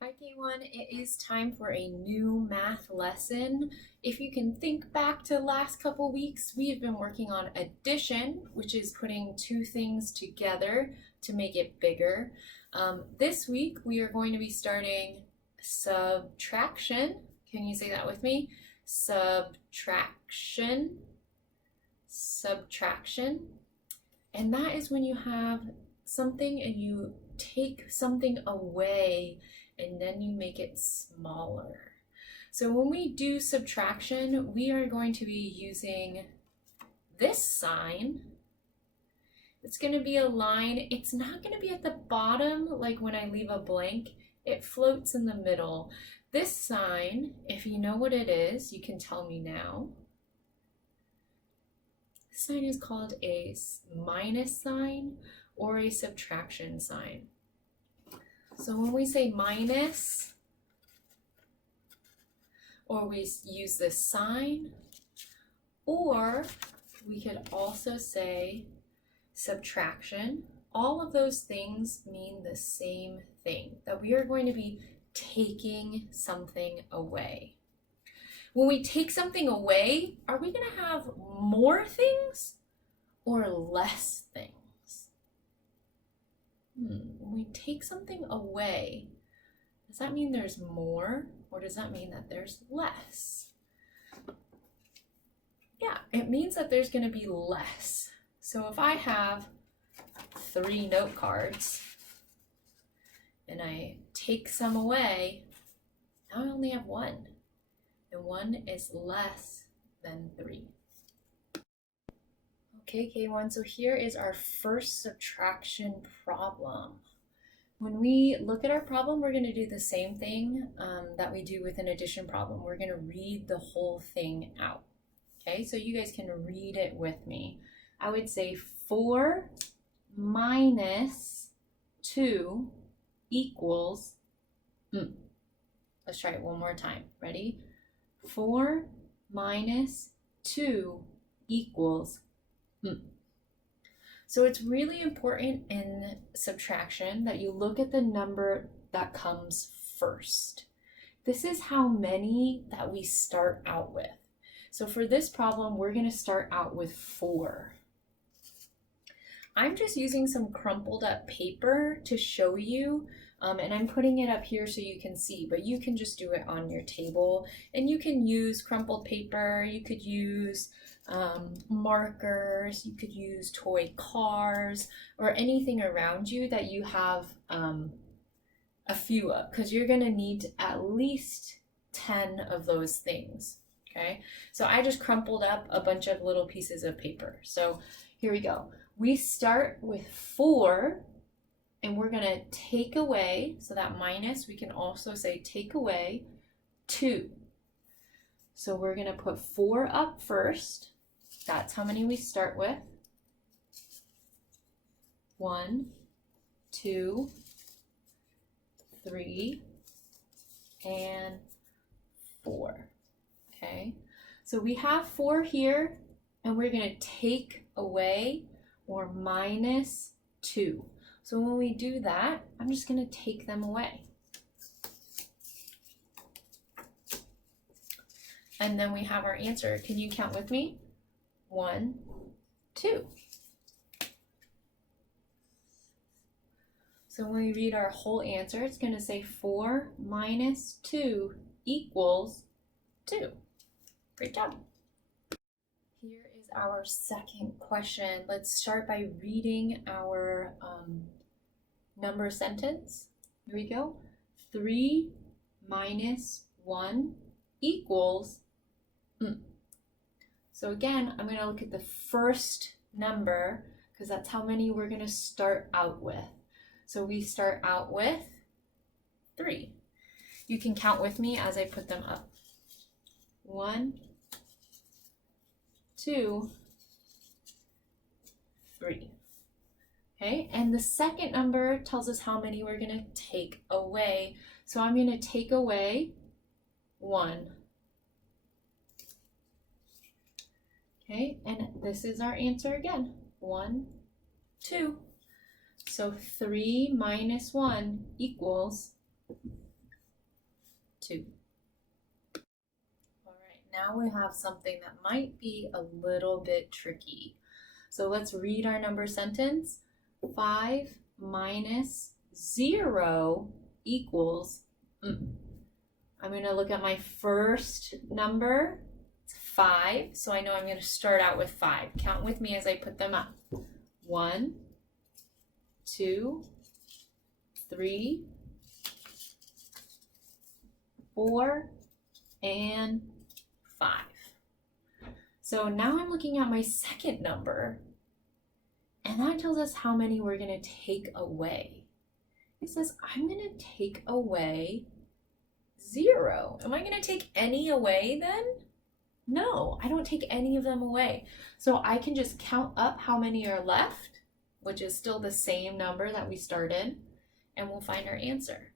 Hi K1, it is time for a new math lesson. If you can think back to the last couple weeks, we have been working on addition, which is putting two things together to make it bigger. This week we are going to be starting subtraction. Can you say that with me? Subtraction. Subtraction. And that is when you have something and you take something away and then you make it smaller. So when we do subtraction, we are going to be using this sign. It's going to be a line. It's not going to be at the bottom like when I leave a blank. It floats in the middle. This sign, if you know what it is, you can tell me now. This sign is called a minus sign or a subtraction sign. So when we say minus, or we use this sign, or we could also say subtraction, all of those things mean the same thing, that we are going to be taking something away. When we take something away, are we going to have more things or less things? When we take something away, does that mean there's more or does that mean that there's less? Yeah, it means that there's going to be less. So if I have 3 note cards and I take some away, now I only have 1, and 1 is less than 3. Okay, K1, so here is our first subtraction problem. When we look at our problem, we're going to do the same thing that we do with an addition problem. We're going to read the whole thing out. Okay, so you guys can read it with me. I would say 4 minus 2 equals, let's try it one more time. Ready? 4 minus 2 equals So it's really important in subtraction that you look at the number that comes first. This is how many that we start out with. So for this problem, we're going to start out with 4. I'm just using some crumpled up paper to show you, and I'm putting it up here so you can see, but you can just do it on your table. And you can use crumpled paper, you could use markers, you could use toy cars, or anything around you that you have a few of, because you're going to need at least 10 of those things. Okay, so I just crumpled up a bunch of little pieces of paper. So here we go. We start with 4, and we're going to take away, so that minus, we can also say take away 2. So we're going to put 4 up first. That's how many we start with. 1, 2, 3, and 4. Okay, so we have 4 here, and we're going to take away or minus 2. So when we do that, I'm just going to take them away. And then we have our answer. Can you count with me? 1, 2. So when we read our whole answer, it's going to say 4 minus 2 equals 2. Great job. Here is our second question. Let's start by reading our number sentence. Here we go. 3 minus 1 equals So again, I'm going to look at the first number because that's how many we're going to start out with. So we start out with 3. You can count with me as I put them up. 1, 2, 3. Okay, and the second number tells us how many we're going to take away. So I'm going to take away 1. Okay, and this is our answer again. 1, 2. So 3 minus 1 equals 2. All right, now we have something that might be a little bit tricky. So let's read our number sentence. 5 minus 0 equals, I'm going to look at my first number. It's 5, so I know I'm going to start out with 5. Count with me as I put them up. 1, 2, 3, 4, and 5. So now I'm looking at my second number, and that tells us how many we're going to take away. It says I'm going to take away 0. Am I going to take any away then? No, I don't take any of them away. So I can just count up how many are left, which is still the same number that we started, and we'll find our answer.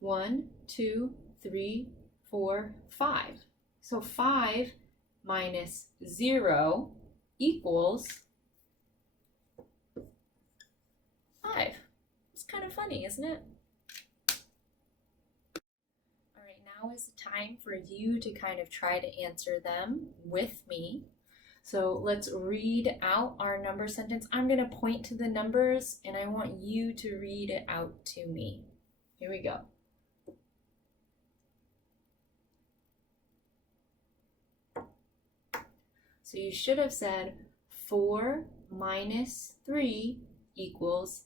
1, 2, 3, 4, 5. So 5 minus 0 equals 5. It's kind of funny, isn't it? All right, now is the time for you to kind of try to answer them with me. So let's read out our number sentence. I'm going to point to the numbers, and I want you to read it out to me. Here we go. So you should have said 4 minus 3 equals.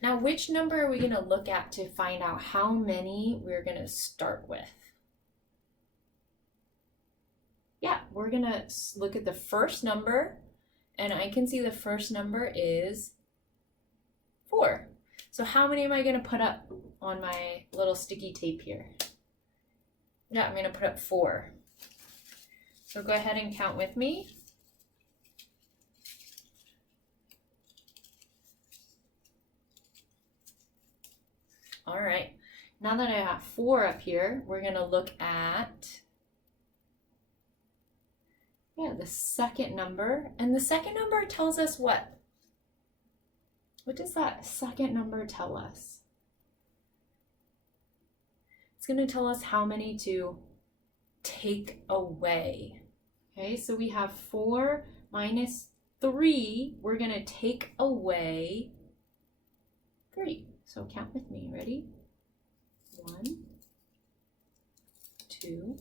Now, which number are we going to look at to find out how many we're going to start with? Yeah, we're going to look at the first number, and I can see the first number is 4. So how many am I going to put up on my little sticky tape here? Yeah, I'm going to put up 4. So go ahead and count with me. All right, now that I have 4 up here, we're going to look at the second number. And the second number tells us what? What does that second number tell us? It's going to tell us how many to take away. Okay, so we have 4 minus 3. We're going to take away 3. So count with me. Ready? 1, 2,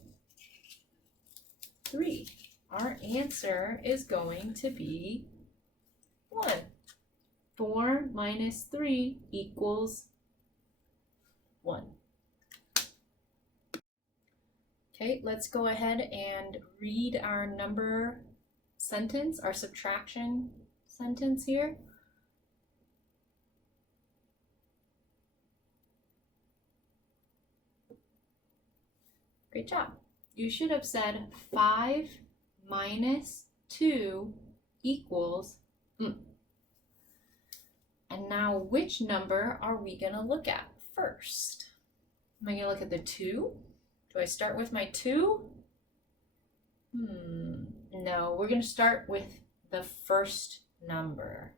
3. Our answer is going to be 1. 4 minus 3 equals 1. Okay, let's go ahead and read our number sentence, our subtraction sentence here. Great job. You should have said 5 minus 2 equals. And now which number are we going to look at first? Am I going to look at the 2? Do I start with my 2? No, we're going to start with the first number.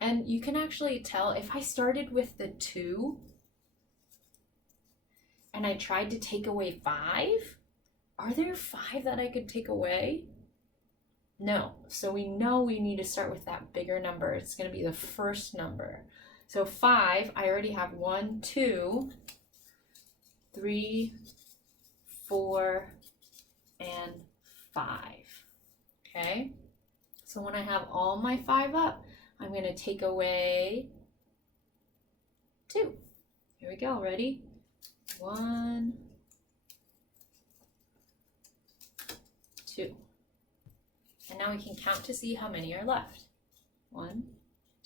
And you can actually tell if I started with the 2 and I tried to take away 5, are there 5 that I could take away? No, so we know we need to start with that bigger number. It's going to be the first number. So 5, I already have 1, 2, 3, 4, and 5. Okay, so when I have all my 5 up, I'm going to take away 2. Here we go, ready? 1, 2. And now we can count to see how many are left. 1,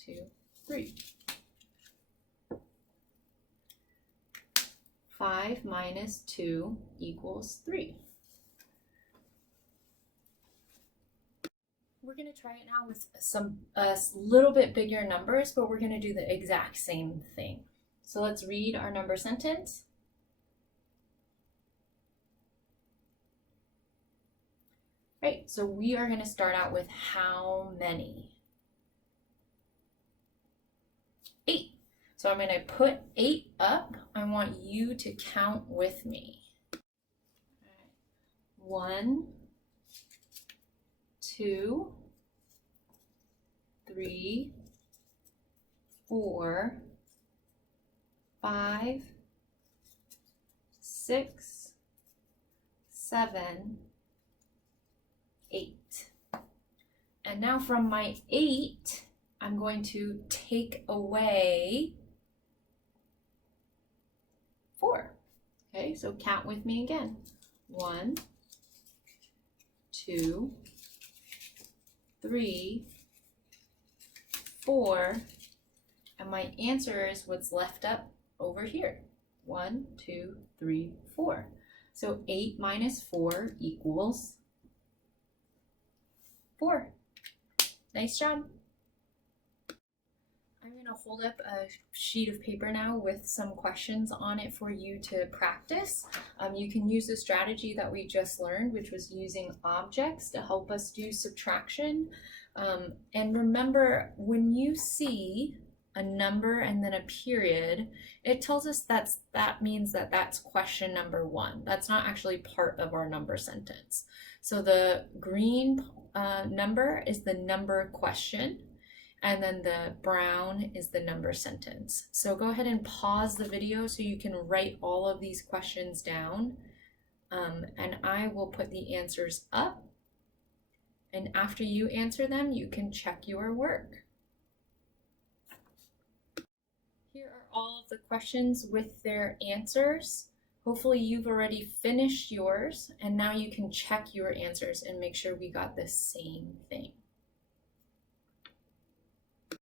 2, 3. 5 minus 2 equals 3. We're going to try it now with some little bit bigger numbers, but we're going to do the exact same thing. So let's read our number sentence. Right, so we are going to start out with how many? 8. So So I'm going to put 8 up. I want you to count with me. 1, 2, 3, 4, 5, 6, 7, 8. And now from my 8, I'm going to take away 4. Okay, so count with me again. 1, 2, 3, 4, and my answer is what's left up over here. 1, 2, 3, 4. So 8 minus 4 equals 4. Nice job. I'm going to hold up a sheet of paper now with some questions on it for you to practice. You can use the strategy that we just learned, which was using objects to help us do subtraction. And remember, when you see a number and then a period, it tells us that means that that's question number 1. That's not actually part of our number sentence. So the green number is the number question, and then the brown is the number sentence. So go ahead and pause the video so you can write all of these questions down, and I will put the answers up, and after you answer them, you can check your work. Here are all of the questions with their answers. Hopefully you've already finished yours, and now you can check your answers and make sure we got the same thing.